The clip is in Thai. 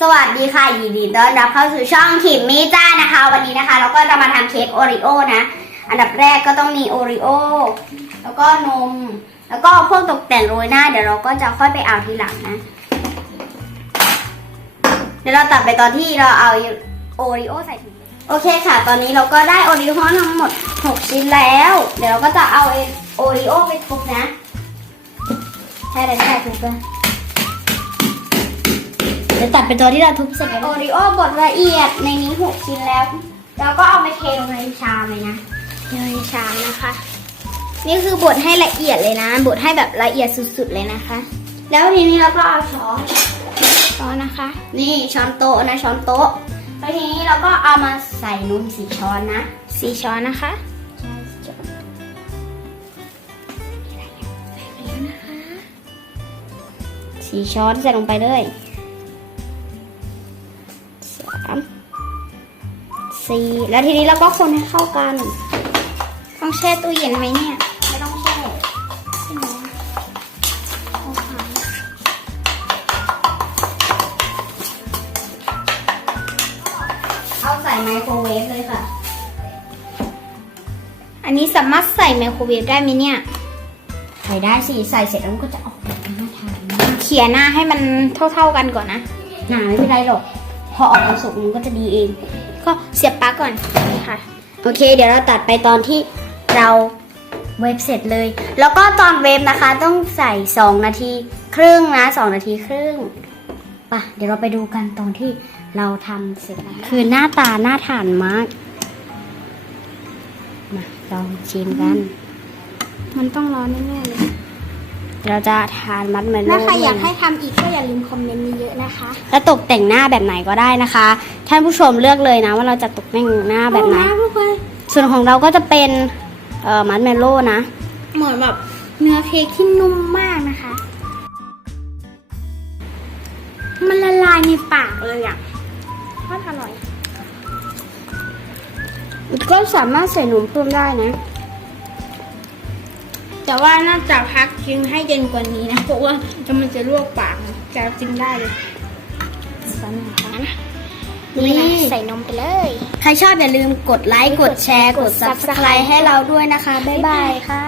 สวัสดีค่ะยินดีต้อนรับเข้าสู่ช่องขิมมี่จ้านะคะ วันนี้นะคะ เราก็จะมาทำเค้กโอริโอนะ อันดับแรกก็ต้องมีโอริโอแล้วก็นม แล้วก็พวกตกแต่งโรยหน้า เดี๋ยวเราก็จะค่อยไปเอาทีหลังนะ เดี๋ยวเราตัดไปตอนที่เราเอาโอริโอใส่ถุงโอเคค่ะ ตอนนี้เราก็ได้โอริโอทั้งหมด 6 ชิ้นแล้ว เดี๋ยวเราก็จะเอาโอริโอไปทุบนะ ใช่เลยใช่ทุบเลยเดี๋ยวตัดไปตัวที่เราทุบเสร็จโอริโอบดละเอียดในนี้6ชิ้นแล้ว เราก็เอาไปเทลงในชามเลยนะในชามนะคะ นี่คือบดให้ละเอียดเลยนะบดให้แบบละเอียดสุดๆเลยนะคะ แล้วทีนี้เราก็เอาช้อนก็นะคะ นี่ช้อนโต๊ะนะช้อนโต๊ะแล้วทีนี้เราก็เอามาใส่นมสีช้อนนะสี่ช้อนนะคะ สีช้อนใส่ลงไปเลยสามสี่แล้วทีนี้เราก็คนให้เข้ากัน ต้องแช่ตู้เย็นไหมเนี่ย ไม่ต้องแช่ใช่ไหมเอาใส่ไมโครเวฟเลยค่ะ อันนี้สามารถใส่ไมโครเวฟได้ไหมเนี่ย ใส่ได้สิ ใส่เสร็จแล้วก็จะออก เขี่ยหน้าให้มันเท่า ๆกันก่อนนะหนาไม่เป็นไรหรอก พอออกมาสุกมันก็จะดีเอง ก็เสียบปลั๊กก่อนค่ะ โอเค เดี๋ยวเราตัดไปตอนที่เราเวฟเสร็จเลย แล้วก็ตอนเวฟนะคะต้องใส่ 2 นาทีครึ่งนะ 2 นาทีครึ่งป่ะเดี๋ยวเราไปดูกันตอนที่เราทำเสร็จแล้วคือหน้าตาน่าทานมาก มาลองชิมกัน มันต้องร้อนแน่ๆเลย เราจะทานมัดเมลโล่ถ้าใครอยากให้ทำอีกก็อย่าลืมคอมเมนต์เยอะๆนะคะแล้วตกแต่งหน้าแบบไหนก็ได้นะคะ ท่านผู้ชมเลือกเลยนะ ว่าเราจะตกแต่งหน้าแบบไหนเอาะเพื่อนส่วนของเราก็จะเป็นเอ่อมัดเมลโล่นะ เหมือนแบบเนื้อเค้กที่นุ่มมากนะคะ มันละลายในปากเลยอะทอดอร่อย ก็สามารถใส่นมเพิ่มได้นะ แต่ว่าน่าจะพักทิ้งให้เย็นกว่านี้นะ เพราะว่าจะมันจะลวกปากนะจะกินได้เลยสำหรับนะนี่ใส่นมไปเลย ใครชอบอย่าลืมกดไลค์ กดแชร์ กด subscribe ให้เราด้วยนะคะ บ๊ายบายค่ะ